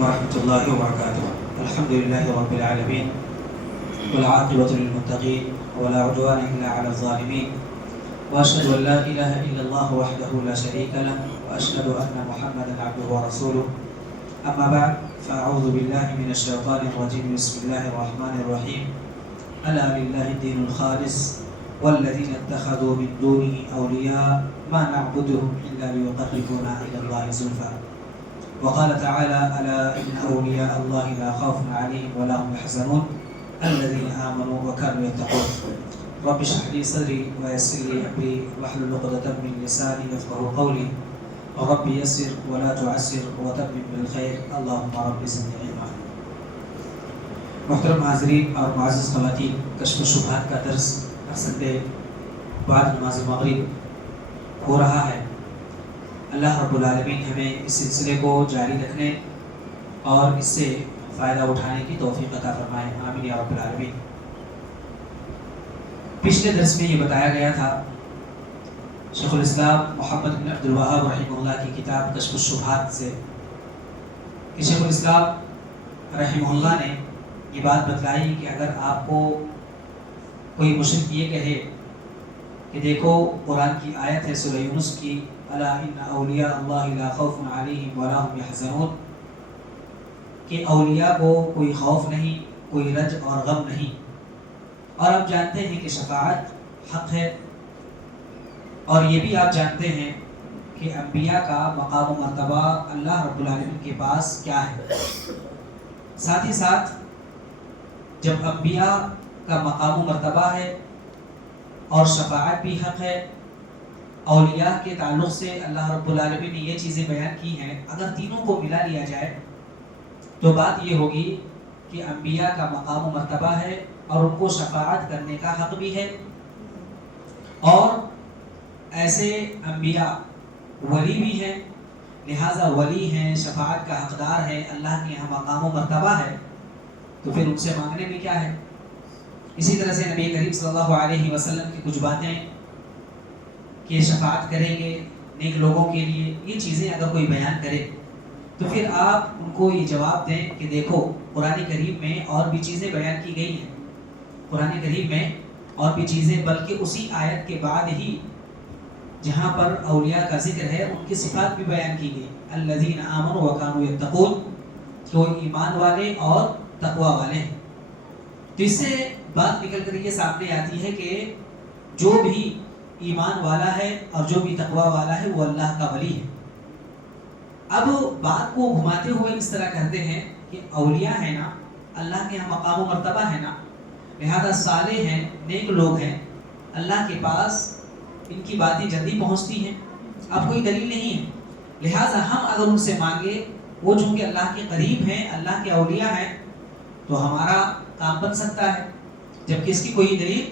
ورحمۃ اللہ وبرکاتہ. الحمد للہ رب العالمین والعاقبۃ للمتقین ولا عدوان الا علی الظالمین واشهد ان لا الہ الا اللہ وحدہ لا شریک له واشهد ان محمدا عبدہ ورسولہ. اما بعد فاعوذ باللہ من الشیطان الرجیم. بسم اللہ الرحمن الرحیم. الا للہ الدین الخالص والذین اتخذوا من دونه اولیاء ما نعبدهم الا ليقربونا الى اللہ زلفى. وقال تعالى الا ان اولياء الله لا خوف عليهم ولا هم يحزنون الذين امنوا وكانوا يتقون. رب اشرح لي صدري ويسر لي امري واحلل عقدة من لساني يفقهوا قولي. رب يسر ولا تعسر وتمم بالخير اللهم رب زدني علما. محترم حاضرین اور معزز خواتین، کشف الشبہات کا درس ہر سنڈے بعد نماز مغرب ہو رہا ہے. اللہ رب العالمین ہمیں اس سلسلے کو جاری رکھنے اور اس سے فائدہ اٹھانے کی توفیق عطا فرمائے. آمین یا رب العالمین. پچھلے درس میں یہ بتایا گیا تھا شیخ الاسلام محمد بن عبد الوہاب رحمہ اللہ کی کتاب کشف الشبہات سے کہ شیخ الاسلام رحمہ اللہ نے یہ بات بتلائی کہ اگر آپ کو کوئی مشرک یہ کہے کہ دیکھو قرآن کی آیت ہے سورہ یونس کی الا ان اولیاء اللہ لا خوف علیہم ولا هم یحزنون، کہ اولیاء کو کوئی خوف نہیں، کوئی رنج اور غم نہیں. اور آپ جانتے ہیں کہ شفاعت حق ہے، اور یہ بھی آپ جانتے ہیں کہ انبیاء کا مقام و مرتبہ اللہ رب العالمین کے پاس کیا ہے. ساتھ ہی ساتھ جب انبیاء کا مقام و مرتبہ ہے اور شفاعت بھی حق ہے، اولیاء کے تعلق سے اللہ رب العالمین نے یہ چیزیں بیان کی ہیں، اگر تینوں کو ملا لیا جائے تو بات یہ ہوگی کہ انبیاء کا مقام و مرتبہ ہے اور ان کو شفاعت کرنے کا حق بھی ہے، اور ایسے انبیاء ولی بھی ہیں، لہذا ولی ہیں، شفاعت کا حقدار ہے، اللہ کے یہاں مقام و مرتبہ ہے، تو پھر ان سے مانگنے میں کیا ہے. اسی طرح سے نبی کریم صلی اللہ علیہ وسلم کی کچھ باتیں کہ شفاعت کریں گے نیک لوگوں کے لیے، یہ چیزیں اگر کوئی بیان کرے تو پھر آپ ان کو یہ جواب دیں کہ دیکھو قرآن کریم میں اور بھی چیزیں بیان کی گئی ہیں، قرآن کریم میں اور بھی چیزیں، بلکہ اسی آیت کے بعد ہی جہاں پر اولیاء کا ذکر ہے ان کی صفات بھی بیان کی گئی. الذین آمنوا وکانوا یتقون، کہ وہ ایمان والے اور تقوی والے ہیں. تو اس سے بات نکل کر یہ سامنے آتی ہے کہ جو بھی ایمان والا ہے اور جو بھی تقوی والا ہے وہ اللہ کا ولی ہے. اب بات کو گھماتے ہوئے اس طرح کہتے ہیں کہ اولیاء ہے نا، اللہ کے یہاں مقام و مرتبہ ہے نا، لہذا صالح ہیں، نیک لوگ ہیں، اللہ کے پاس ان کی باتیں جلدی پہنچتی ہیں. اب کوئی دلیل نہیں ہے، لہذا ہم اگر ان سے مانگے، وہ چونکہ اللہ کے قریب ہیں، اللہ کے اولیاء ہیں، تو ہمارا کام بن سکتا ہے، جبکہ اس کی کوئی دلیل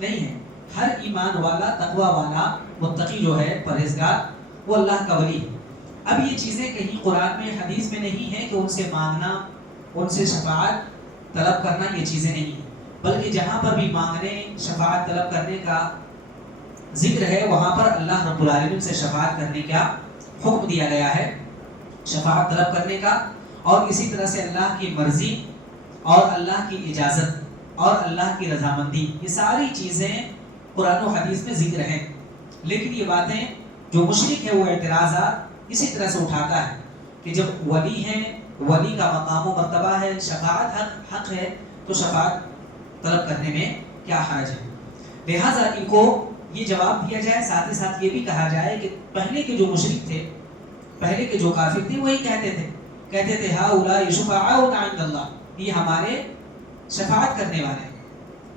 نہیں ہے. ہر ایمان والا، تقوی والا، متقی جو ہے، پرہیزگار، وہ اللہ کا ولی ہے. اب یہ چیزیں کہیں قرآن میں، حدیث میں نہیں ہے کہ ان سے مانگنا، ان سے شفاعت طلب کرنا، یہ چیزیں نہیں ہیں، بلکہ جہاں پر بھی مانگنے، شفاعت طلب کرنے کا ذکر ہے وہاں پر اللہ رب العالمین سے شفاعت کرنے کا حکم دیا گیا ہے، شفاعت طلب کرنے کا. اور اسی طرح سے اللہ کی مرضی اور اللہ کی اجازت اور اللہ کی رضامندی، یہ ساری چیزیں قرآن و حدیث میں ذکر ہیں. لیکن یہ باتیں جو مشرک ہے وہ اعتراضات اسی طرح سے اٹھاتا ہے کہ جب ولی ہیں، ولی کا مقام و مرتبہ ہے، شفاعت حق ہے، تو شفاعت طلب کرنے میں کیا حرج ہے. لہٰذا ان کو یہ جواب دیا جائے، ساتھ ہی ساتھ یہ بھی کہا جائے کہ پہلے کے جو مشرک تھے، پہلے کے جو کافر تھے، وہی کہتے تھے ہؤلاء شفعاؤنا عند اللہ، یہ ہمارے شفاعت کرنے والے ہیں،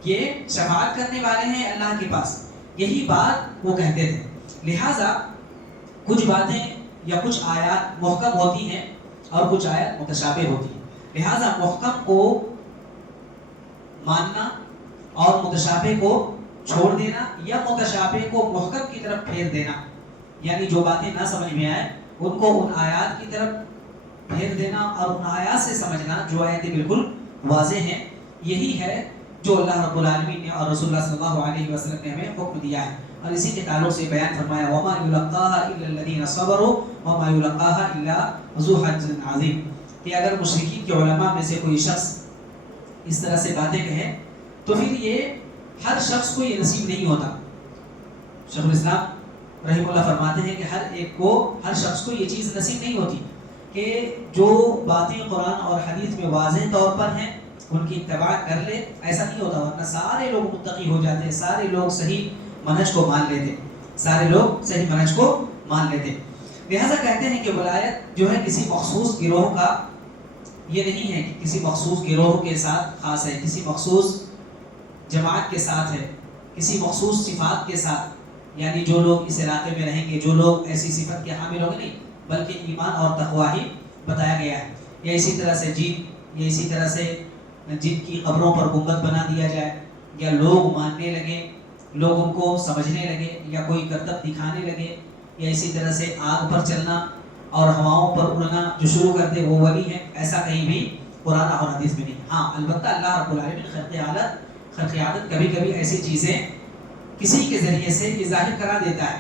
یہ شفاعت کرنے والے ہیں اللہ کے پاس، یہی بات وہ کہتے تھے. لہٰذا کچھ باتیں یا کچھ آیات محکم ہوتی ہیں اور کچھ آیات متشابہ ہوتی ہیں. لہٰذا محکم کو ماننا اور متشابہ کو چھوڑ دینا، یا متشابہ کو محکم کی طرف پھیر دینا، یعنی جو باتیں نہ سمجھ میں آئے ان کو ان آیات کی طرف پھیر دینا اور ان آیات سے سمجھنا جو آیتیں بالکل واضح ہیں. یہی ہے جو اللہ رب العالمین نے اور رسول اللہ صلی اللہ علیہ وسلم نے ہمیں حکم دیا ہے. اور اسی کے تعلق سے بیان فرمایا وَمَا يُلَقَّاهَا إِلَّا الَّذِينَ صَبَرُوا وَمَا يُلَقَّاهَا إِلَّا ذُو حَظٍّ عَظِيمٍ، کہ اگر مشرکین کے علماء میں سے کوئی شخص اس طرح سے باتیں کہے تو پھر یہ ہر شخص کو یہ نصیب نہیں ہوتا. شیخ الاسلام رحمہ اللہ فرماتے ہیں کہ ہر شخص کو یہ چیز نصیب نہیں ہوتی کہ جو باتیں قرآن اور حدیث میں واضح طور پر ہیں ان کی اتباع کر لے. ایسا نہیں ہوتا، ورنہ سارے لوگ متقی ہو جاتے، سارے لوگ صحیح منہج کو مان لیتے، لہذا کہتے ہیں کہ ولایت جو ہے کسی مخصوص گروہ کا یہ نہیں ہے کہ کسی مخصوص گروہ کے ساتھ خاص ہے، کسی مخصوص جماعت کے ساتھ ہے، کسی مخصوص صفات کے ساتھ، یعنی جو لوگ اس علاقے میں رہیں گے، جو لوگ ایسی صفت کے حامل ہوں گے، نہیں، بلکہ ایمان اور تقوی ہی بتایا گیا ہے. یا اسی طرح سے جن کی قبروں پر گنبد بنا دیا جائے، یا لوگ ماننے لگے، لوگ ان کو سمجھنے لگے، یا کوئی کرتب دکھانے لگے، یا اسی طرح سے آگ پر چلنا اور ہواؤں پر اڑنا جو شروع کر دے وہ ولی ہے. ایسا کہیں بھی قرآن اور حدیث میں نہیں. ہاں البتہ اللہ رب العالمین خرق عادت کبھی کبھی ایسی چیزیں کسی کے ذریعے سے یہ ظاہر کرا دیتا ہے،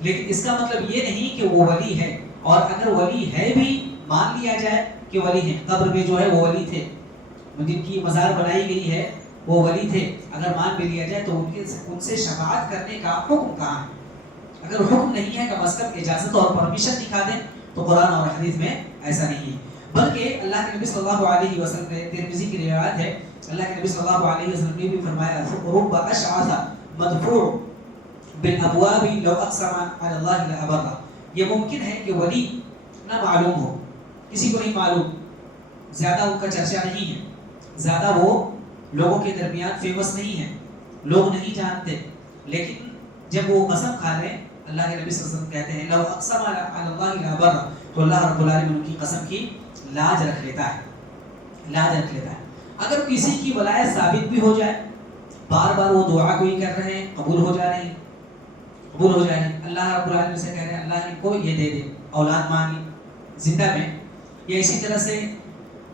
لیکن اس کا مطلب یہ نہیں کہ وہ ولی ہے. اور اگر ولی ہے بھی مان لیا جائے کہ ولی ہے، قبر میں جو ہے وہ ولی تھے، جن کی مزار بنائی گئی ہے وہ ولی تھے، اگر مان بھی لیا جائے تو ان سے شفاعت کرنے کا حکم کہاں ہے؟ اگر حکم نہیں ہے کم از کم اجازت اور پرمیشن دکھا دیں تو قرآن اور حدیث میں ایسا نہیں ہے. بلکہ اللہ کے نبی صلی اللہ علیہ وسلم نے، ترمذی کی روایت ہے، اللہ کے نبی صلی اللہ علیہ وسلم نے بھی فرمایا رب اشعث مدفوع بالابواب لو اقسم علی اللہ لابرہ. یہ ممکن ہے کہ ولی نہ معلوم ہو، کسی کو نہیں معلوم، زیادہ ان کا چرچا نہیں ہے، زیادہ وہ لوگوں کے درمیان فیمس نہیں ہے، لوگ نہیں جانتے، لیکن جب وہ قسم کھا لیں، اللہ کے نبی صلی اللہ علیہ وسلم کہتے ہیں لو اقسم علی اللہ لابرہ، تو اللہ رب العالمین ان کی قسم کی لاج رکھ لیتا ہے. اگر کسی کی ولایت ثابت بھی ہو جائے، بار بار وہ دعا کوئی کر رہے ہیں، قبول ہو جا رہی، اللہ رب العالمین سے کہہ رہے ہیں اللہ ان کو یہ دے دے، اولاد مانگی زندہ میں، یا اسی طرح سے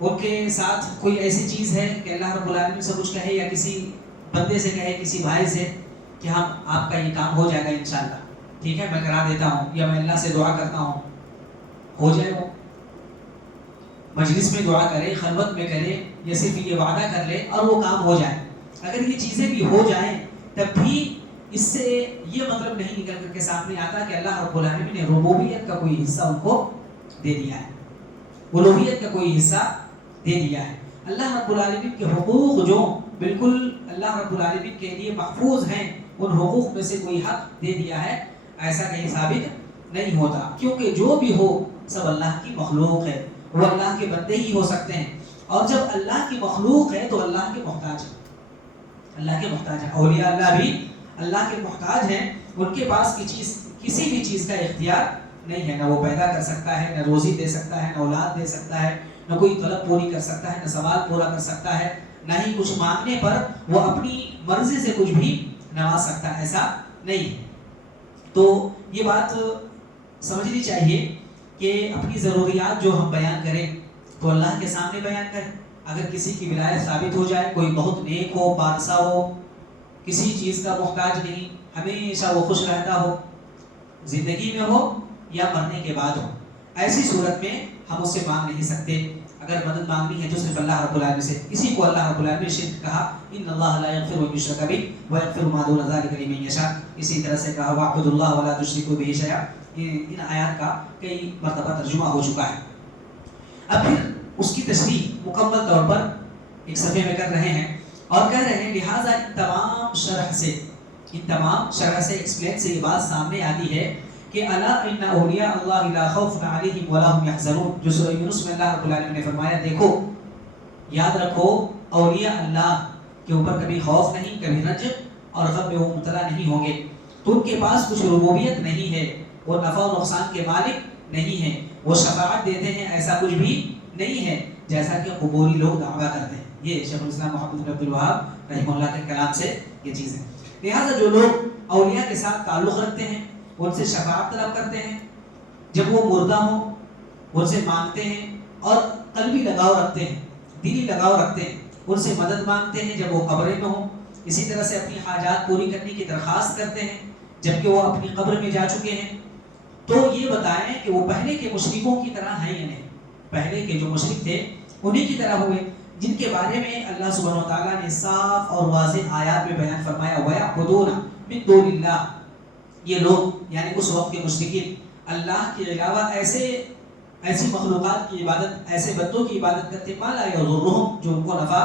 ان کے ساتھ کوئی ایسی چیز ہے کہ اللہ رب العالمین سے کچھ کہے، یا کسی بندے سے کہے، کسی بھائی سے کہ ہم آپ کا یہ کام ہو جائے گا انشاءاللہ، ٹھیک ہے میں کرا دیتا ہوں، یا میں اللہ سے دعا کرتا ہوں، ہو جائے. وہ مجلس میں دعا کرے، خلوت میں کرے، یا صرف یہ وعدہ کر لے اور وہ کام ہو جائے. اگر یہ چیزیں بھی ہو جائیں تب بھی اس سے یہ مطلب نہیں نکل کر کے سامنے آتا کہ اللہ رب العالمین نے ربوبیت کا کوئی حصہ ان کو دے دیا ہے، الوہیت کا کوئی حصہ دے دیا ہے. اللہ رب العالمین کے حقوق جو بالکل اللہ رب العالمین کے لیے محفوظ ہیں، ان حقوق میں سے کوئی حق دے دیا ہے، ایسا کہیں ثابت نہیں ہوتا. کیونکہ جو بھی ہو سب اللہ کی مخلوق ہے، وہ اللہ کے بندے ہی ہو سکتے ہیں. اور جب اللہ کی مخلوق ہے تو اللہ کے محتاج ہے، اولیاء اللہ بھی اللہ کے محتاج ہیں. ان کے پاس کسی بھی چیز کا اختیار نہیں ہے، نہ وہ پیدا کر سکتا ہے، نہ روزی دے سکتا ہے، نہ اولاد دے سکتا ہے، نہ کوئی طلب پوری کر سکتا ہے، نہ سوال پورا کر سکتا ہے، نہ ہی کچھ مانگنے پر وہ اپنی مرضی سے کچھ بھی نواز سکتا ہے، ایسا نہیں. تو یہ بات سمجھنی چاہیے کہ اپنی ضروریات جو ہم بیان کریں تو اللہ کے سامنے بیان کریں. اگر کسی کی ولایت ثابت ہو جائے، کوئی بہت نیک ہو، پارسا ہو، کسی چیز کا محتاج نہیں، ہمیشہ وہ خوش رہتا ہو، زندگی میں ہو یا مرنے کے بعد ہو، ایسی صورت میں ہم اس سے مانگ نہیں سکتے. اگر مدد مانگنی ہے تو صرف اللہ رب العالمین سے. اسی کو اللہ رب العالمین نے شرک کہا، ان اللہ لا یغفر ان یشرک بہ ویغفر ما دون ذلک لمن یشاء. اسی طرح سے کہا واعبدوا اللہ ولا تشرکوا بہ شیئا. ان آیات کا کئی مرتبہ ترجمہ ہو چکا ہے. اب پھر اس کی تشریح مکمل طور پر ایک صفحے میں کر رہے ہیں اور کہہ رہے ہیں لہٰذا ان تمام شرح سے ایکسپلین سے یہ بات سامنے آتی ہے کہ الا ان اولیاء اللہ لا خوف علیہم ولا هم يحزنون. جو سورہ یونس میں اللہ رب العالمین نے فرمایا، دیکھو یاد رکھو اولیاء اللہ کے اوپر کبھی خوف نہیں، کبھی رنج اور غم میں وہ مبتلا نہیں ہوں گے. تو ان کے پاس کچھ ربوبیت نہیں ہے، وہ نفع و نقصان کے مالک نہیں ہیں، وہ شفاعت دیتے ہیں، ایسا کچھ بھی نہیں ہے جیسا کہ قبوری لوگ دعویٰ کرتے ہیں. یہ شیخ الاسلام محمد بن عبد الوہاب رحمہ اللہ کے کلام سے یہ چیزیں. لہٰذا جو لوگ اولیاء کے ساتھ تعلق رکھتے ہیں، ان سے شفاعت طلب کرتے ہیں، جب وہ مردہ ہوں ان سے مانگتے ہیں، اور قلبی لگاؤ رکھتے ہیں، دلی لگاؤ رکھتے ہیں، ان سے مدد مانگتے ہیں جب وہ قبر میں ہوں. اسی طرح سے اپنی حاجات پوری کرنے کی درخواست کرتے ہیں جبکہ وہ اپنی قبر میں جا چکے ہیں. تو یہ بتائیں کہ وہ پہلے کے مشرکوں کی طرح ہیں یا نہیں. پہلے کے جو مشرک تھے انہی کی طرح ہوئے، جن کے بارے میں اللہ سبحانہ و تعالیٰ نے صاف اور واضح آیات میں بیان فرمایا، وَيَعْبُدُونَ مِن دُونِ اللَّهِ، یہ لوگ یعنی اس وقت کے مشرکین اللہ کے علاوہ ایسی مخلوقات کی عبادت، ایسے بتوں کی عبادت کرتے، مَا لَا يَضُرُّهُمْ، جو ان کو نفع،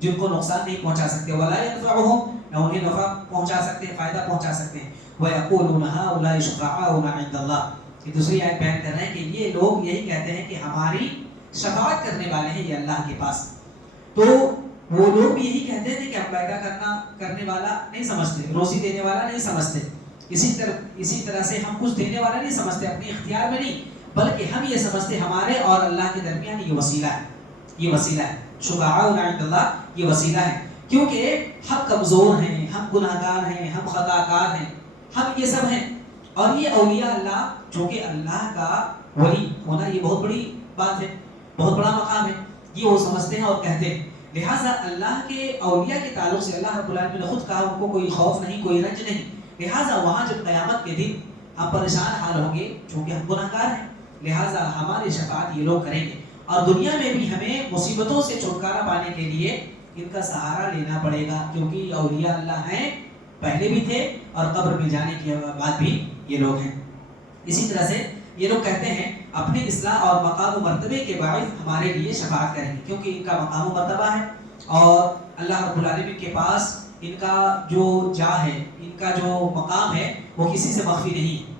جن کو نقصان نہیں پہنچا سکتے، وَلَا يَنفَعُهُمْ، نہ انہیں نفع پہنچا سکتے ہیں، فائدہ پہنچا سکتے ہیں، وَيَقُولُونَ هَؤُلَاءِ شُفَعَاؤُنَا عِندَ اللَّهِ، یہ دوسری آیت بیان کر رہے ہیں کہ یہ لوگ یہی کہتے ہیں کہ ہماری شفاعت کرنے والے ہیں یہ اللہ کے پاس۔ تو وہ لوگ بھی یہی کہتے تھے کہ ہم پیدا کرنے والا نہیں سمجھتے، روزی دینے والا نہیں سمجھتے، اسی طرح سے ہم کچھ دینے والا نہیں سمجھتے، اپنے اختیار میں نہیں، بلکہ ہم یہ سمجھتے ہمارے اور اللہ کے درمیان یہ وسیلہ ہے، یہ وسیلہ ہے، شفعاؤنا عند اللہ، یہ وسیلہ ہے، کیونکہ ہم کمزور ہیں، ہم گناہ گار ہیں، ہم خطا کار ہیں، ہم یہ سب ہیں، اور یہ اولیاء اللہ جو کہ اللہ کا ولی ہونا یہ بہت بڑی بات ہے، بہت بڑا مقام ہے، یہ وہ سمجھتے ہیں اور کہتے ہیں، لہٰذا اللہ کے اولیاء کے تعلق سے اللہ رب العالمین نے خود کہا ان کو کوئی خوف نہیں، کوئی رنج نہیں، لہٰذا وہاں جب قیامت کے دن ہم پریشان حال ہوں گے چونکہ ہم گناہ گار ہیں، لہٰذا ہماری شفاعت یہ لوگ کریں گے، اور دنیا میں بھی ہمیں مصیبتوں سے چھٹکارا پانے کے لیے ان کا سہارا لینا پڑے گا، کیونکہ یہ اولیاء اللہ ہیں، پہلے بھی تھے اور قبر میں جانے کے بعد بھی یہ لوگ ہیں۔ اسی طرح سے یہ لوگ کہتے ہیں اپنی اصلاح اور مقام و مرتبے کے باعث ہمارے لیے شفاعت کریں گے، کیونکہ ان کا مقام و مرتبہ ہے اور اللہ رب العالمین کے پاس ان کا جو جا ہے، ان کا جو مقام ہے وہ کسی سے مخفی نہیں ہے۔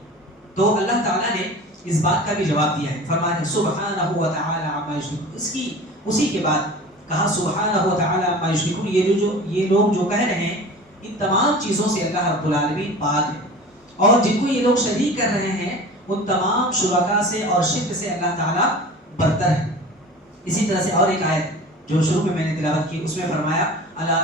تو اللہ تعالیٰ نے اس بات کا بھی جواب دیا ہے، فرمایا سبحانہ و تعالی عما یشرکون، اسی کے بعد کہا سبحانہ و تعالی عما یشرکون، یہ لوگ جو کہہ رہے ہیں ان تمام چیزوں سے اللہ رب العالمین پاک ہے، اور جن کو یہ لوگ شریک کر رہے ہیں ان تمام شرکاء سے اور شرک سے اللہ تعالیٰ برتر ہے۔ اسی طرح سے اور ایک آیت جو شروع میں نے تلاوت کی، اس میں فرمایا الا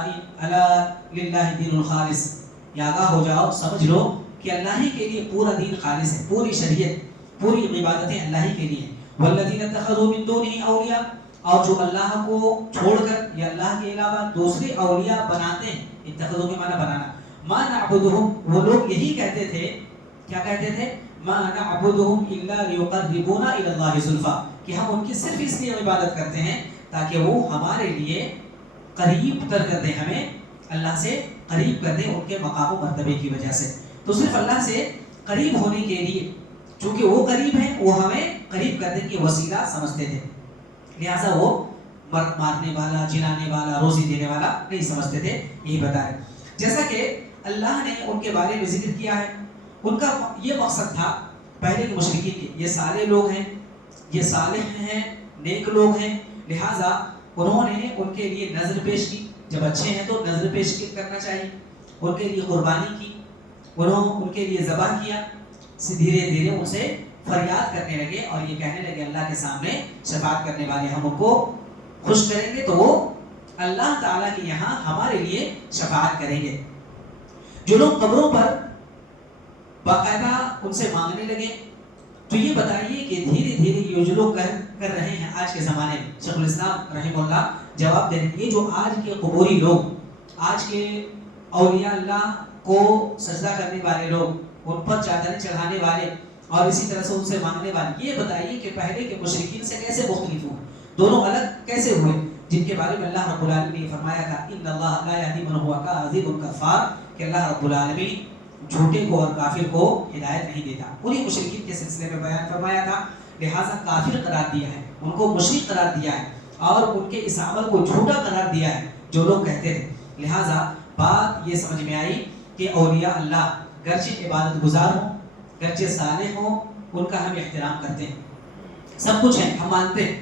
للہ دین الخالص، یا آگاہ ہو جاؤ، سمجھ لو کہ اللہ ہی کے لیے پورا دین خالص ہے، پوری شریعت، پوری عبادتیں اللہ ہی کے لیے ہیں۔ والذین اتخذوا من دونہ اولیاء، اور جو اللہ کو چھوڑ کر یا اللہ کے علاوہ دوسرے اولیاء بناتے ہیں، اتخذوا کے معنی بنانا، ما نعبدهم، وہ لوگ یہی کہتے تھے، کیا کہتے تھے؟ ما نعبدهم الا ليقربونا الى الله زلفى، کہ ہم ان کی صرف اس لیے عبادت کرتے ہیں تاکہ وہ ہمارے لیے قریب تر کر دیں، ہمیں اللہ سے قریب کر دیں ان کے مقام و مرتبے کی وجہ سے۔ تو صرف اللہ سے قریب ہونے کے لیے، چونکہ وہ قریب ہیں، وہ ہمیں قریب کرنے کی وسیلہ سمجھتے تھے، لہٰذا وہ مارنے والا، جلانے والا، روزی دینے والا نہیں سمجھتے تھے، یہی بتایا۔ جیسا کہ اللہ نے ان کے بارے میں ذکر کیا ہے، ان کا یہ مقصد تھا پہلے کے مشرکین کے، یہ صالح لوگ ہیں، یہ صالح ہیں، نیک لوگ ہیں، لہٰذا انہوں نے ان کے لیے نذر پیش کی، جب اچھے ہیں تو نذر پیش کرنا چاہیے، ان کے لیے قربانی کی، ان کے لیے ذبح کیا، دھیرے دھیرے ان سے فریاد کرنے لگے اور یہ کہنے لگے اللہ کے سامنے شفاعت کرنے والے ہم ان کو خوش کریں گے تو وہ اللہ تعالیٰ کے یہاں ہمارے لیے شفاعت کریں گے۔ جو لوگ قبروں پر باقاعدہ ان سے مانگنے لگے، تو یہ بتائیے کہ دھیرے دھیرے یہ جو لوگ کر رہے ہیں آج کے زمانے میں، شیخ الاسلام رحمہ اللہ جواب دے رہے ہیں، یہ جو آج کے قبوری لوگ، آج کے اولیاء اللہ کو سجدہ کرنے والے لوگ، ان پر چادریں چڑھانے والے اور اسی طرح سے ان سے مانگنے والے، یہ بتائیے کہ پہلے کے مشرکین سے کیسے مختلف ہوئے، دونوں الگ کیسے ہوئے، جن کے بارے میں اللہ رب العالمین نے فرمایا تھا ان اللہ لا یہدی من هو کاذب کفار، کہ اللہ رب العالمین جھوٹے کو اور کافر کو ہدایت نہیں دیتا۔ پوری مشرکین کے سلسلے میں بیان فرمایا تھا، لہٰذا کافر قرار دیا ہے، ان کو مشرک قرار دیا ہے اور ان کے اس عمل کو جھوٹا قرار دیا ہے جو لوگ کہتے تھے۔ لہٰذا بات یہ سمجھ میں آئی کہ اولیاء اللہ گرچہ عبادت گزار ہوں، گرچہ صالح ہوں، ان کا ہم احترام کرتے ہیں، سب کچھ ہے ہم مانتے ہیں،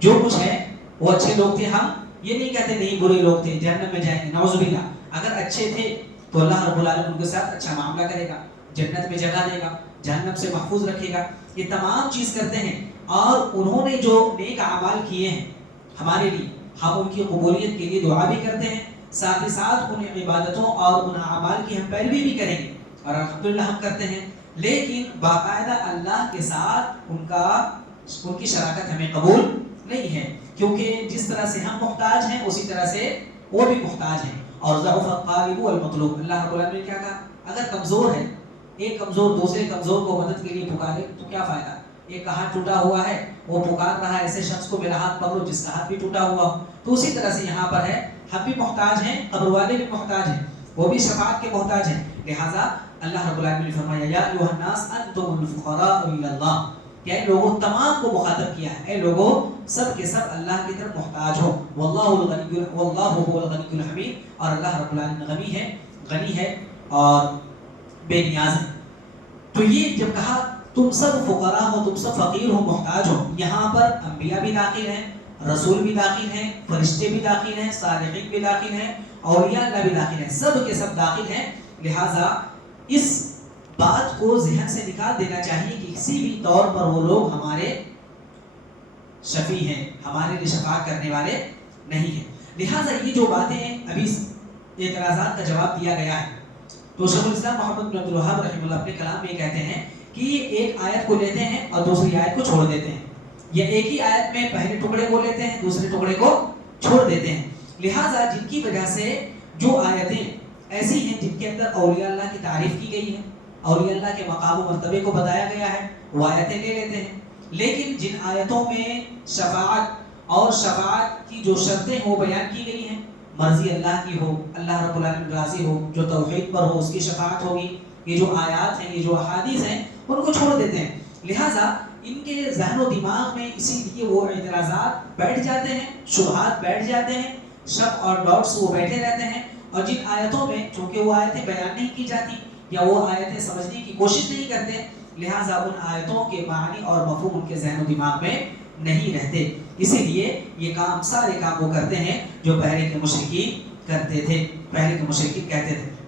جو کچھ ہے وہ اچھے لوگ تھے، ہم یہ نہیں کہتے نہیں برے لوگ تھے جہنم میں جائیں گے، نعوذ باللہ، اگر اچھے تھے تو اللہ رب العالمین ان کے ساتھ اچھا معاملہ کرے گا، جنت میں جگہ دے گا، جہنم سے محفوظ رکھے گا، یہ تمام چیز کرتے ہیں، اور انہوں نے جو نیک اعمال کیے ہیں ہمارے لیے، ہم ان کی قبولیت کے لیے دعا بھی کرتے ہیں، ساتھ ہی ساتھ ان عبادتوں اور ان اعمال کی ہم پیروی بھی کریں گے، اور الحمدللہ ہم کرتے ہیں، لیکن باقاعدہ اللہ کے ساتھ ان کی شراکت ہمیں قبول نہیں ہے، کیونکہ جس طرح سے ہم محتاج ہیں اسی طرح سے وہ بھی محتاج ہیں، اور ضعف الطالب والمطلوب، اللہ رب العالمین نے کیا کہا، اگر کمزور ہے، ایک کمزور دوسرے کمزور کو مدد کے لیے پکارے تو کیا فائدہ، ایک کا ہاتھ ٹوٹا ہوا ہے وہ پکار رہا ہے ایسے شخص کو میرا ہاتھ پکڑو جس کا ہاتھ بھی ٹوٹا ہوا ہو. تو اسی طرح سے یہاں پر ہے ہم بھی محتاج ہیں, قبر والے بھی محتاج ہیں, وہ بھی شفاعت کے محتاج ہیں. لہٰذا اللہ رب العالمین نے فرمایا یا ایھا الناس انتم الفقراء الی اللہ, کہ اے لوگوں تمام کو مخاطب کیا ہے, اے لوگوں سب کے سب اللہ کی طرف محتاج ہو. واللہ هو الغنی الحمید, اور اللہ رب العالمین غنی ہے اور بے نیاز ہے. تو یہ جب کہا تم سب فقراء ہو, تم سب فقیر ہو, محتاج ہو, یہاں پر انبیاء بھی داخل ہیں, رسول بھی داخل ہیں, فرشتے بھی داخل ہیں, صالحین بھی داخل ہیں, اولیاء اللہ بھی داخل ہیں, سب کے سب داخل ہیں. لہٰذا اس بات کو ذہن سے نکال دینا چاہیے کہ کسی بھی طور پر وہ لوگ ہمارے شفیع ہیں, ہمارے لیے شفاعت کرنے والے نہیں ہیں. لہٰذا یہ جو باتیں ابھی اعتراضات کا جواب دیا گیا ہے, تو شیخ الاسلام محمد بن عبد الوہاب رحمہ اللہ اپنے کلام میں کہتے ہیں کہ ایک آیت کو لیتے ہیں اور دوسری آیت کو چھوڑ دیتے ہیں, یا ایک ہی آیت میں پہلے ٹکڑے کو لیتے ہیں دوسرے ٹکڑے کو چھوڑ دیتے ہیں. لہٰذا جن کی وجہ سے جو آیتیں ایسی ہیں جن کے اندر اولیاء اللہ کی تعریف کی گئی ہے, اولیاء اللہ کے مقام و مرتبے کو بتایا گیا ہے, وہ آیتیں لے لیتے ہیں. لیکن جن آیتوں میں شفاعت اور شفاعت کی جو شرطیں وہ بیان کی گئی ہیں, مرضی اللہ کی ہو, اللہ رب العالمین راضی ہو, جو توحید پر ہو اس کی شفاعت ہوگی, یہ جو آیات ہیں, یہ جو احادیث ہیں, ان کو چھوڑ دیتے ہیں. لہٰذا ان کے ذہن و دماغ میں اسی لیے وہ اعتراضات بیٹھ جاتے ہیں, شبہات بیٹھ جاتے ہیں, شک اور ڈاؤٹس وہ بیٹھے رہتے ہیں. اور جن آیتوں میں چونکہ وہ آیتیں بیان نہیں کی جاتی یا وہ آیتیں سمجھنے کی کوشش نہیں کرتے, لہٰذا ان آیتوں کے معنی اور مفہوم ان کے ذہن و دماغ میں نہیں رہتے. اسی لیے یہ کام سارے کام وہ کرتے ہیں جو پہلے کے مشرکین کرتے تھے, پہلے کے مشرکین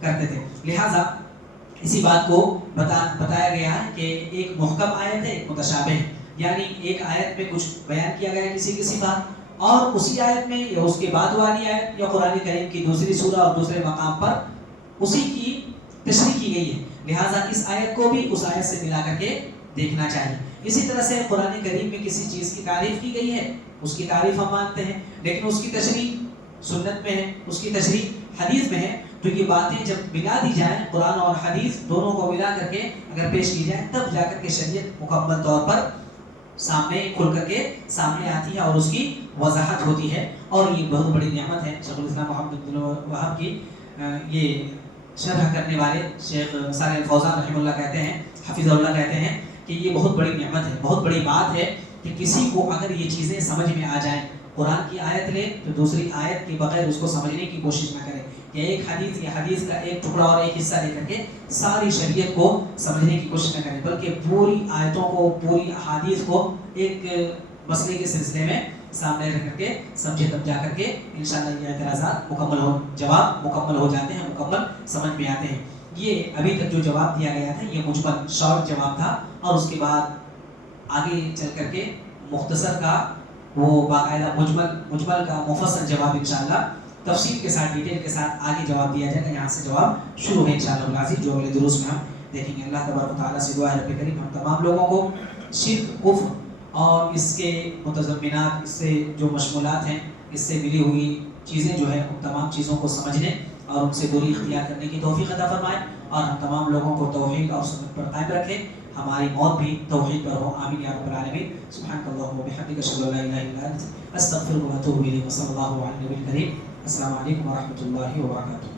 کرتے تھے. لہٰذا اسی بات کو بتایا گیا ہے کہ ایک محکم آیت ہے, ایک متشابہ, یعنی ایک آیت میں کچھ بیان کیا گیا ہے کسی کی صفات, اور اسی آیت میں یا اس کے بعد والی آیت یا قرآن کریم کی دوسری سورہ اور دوسرے مقام پر اسی کی تشریح کی گئی ہے. لہٰذا اس آیت کو بھی اس آیت سے ملا کر کے دیکھنا چاہیے. اسی طرح سے قرآن کریم میں کسی چیز کی تعریف کی گئی ہے, اس کی تعریف ہم مانتے ہیں, لیکن اس کی تشریح سنت میں ہے, اس کی تشریح حدیث میں ہے. تو یہ باتیں جب ملا دی جائیں, قرآن اور حدیث دونوں کو ملا کر کے اگر پیش کی جائے, تب جا کر کے شریعت مکمل طور پر سامنے کھل کر کے سامنے آتی ہے اور اس کی وضاحت ہوتی ہے. اور یہ بہت بڑی نعمت ہے. شیخ الاسلام محمد بن وہاب کی یہ شرح کرنے والے شیخ صالح الفوزان رحمہ اللہ کہتے ہیں, حفظ اللہ کہتے ہیں کہ یہ بہت بڑی نعمت ہے, بہت بڑی بات ہے کہ کسی کو اگر یہ چیزیں سمجھ میں آ جائیں, قرآن کی آیت لے تو دوسری آیت کے بغیر اس کو سمجھنے کی کوشش نہ کرے, یا ایک حدیث یا حدیث کا ایک ٹکڑا اور ایک حصہ لے کر کے ساری شریعت کو سمجھنے کی کوشش نہ کرے, بلکہ پوری آیتوں کو, پوری احادیث کو ایک مسئلے کے سلسلے میں سامنے رکھ کر کے سمجھے, تب جا کر کے انشاءاللہ یہ اعتراضات جواب مکمل ہو جاتے ہیں, مکمل سمجھ میں آتے ہیں. یہ ابھی تک جو جواب دیا گیا تھا یہ مجمل شارٹ جواب تھا, اور اس کے بعد آگے چل کر کے مختصر کا وہ باقاعدہ مجمل کا مفصل جواب انشاءاللہ تفصیل کے ساتھ, ڈیٹیل کے ساتھ آگے جواب دیا جائے گا. یہاں سے جواب شروع ہے انشاءاللہ العزیز, جو اگلے دروس میں ہم دیکھیں گے. اللہ تبارک و تعالیٰ سے دعا ہے رب کریم ہم تمام لوگوں کو شرک, کفر اور اس کے متضمنات, اس سے جو مشمولات ہیں, اس سے ملی ہوئی چیزیں جو ہے ان تمام چیزوں کو سمجھنے اور ان سے دوری اختیار کرنے کی توفیق عطا فرمائے, اور ہم تمام لوگوں کو توحید اور سنت پر قائم رکھے, ہماری موت بھی توحید پر ہو. آمین یا رب العالمین. سبحانک اللہم و بحمدک, اشہد ان لا الہ الا انت, استغفرک و اتوب الیک. صلی اللہ علیہ وسلم. السلام علیکم و رحمۃ اللہ وبرکاتہ.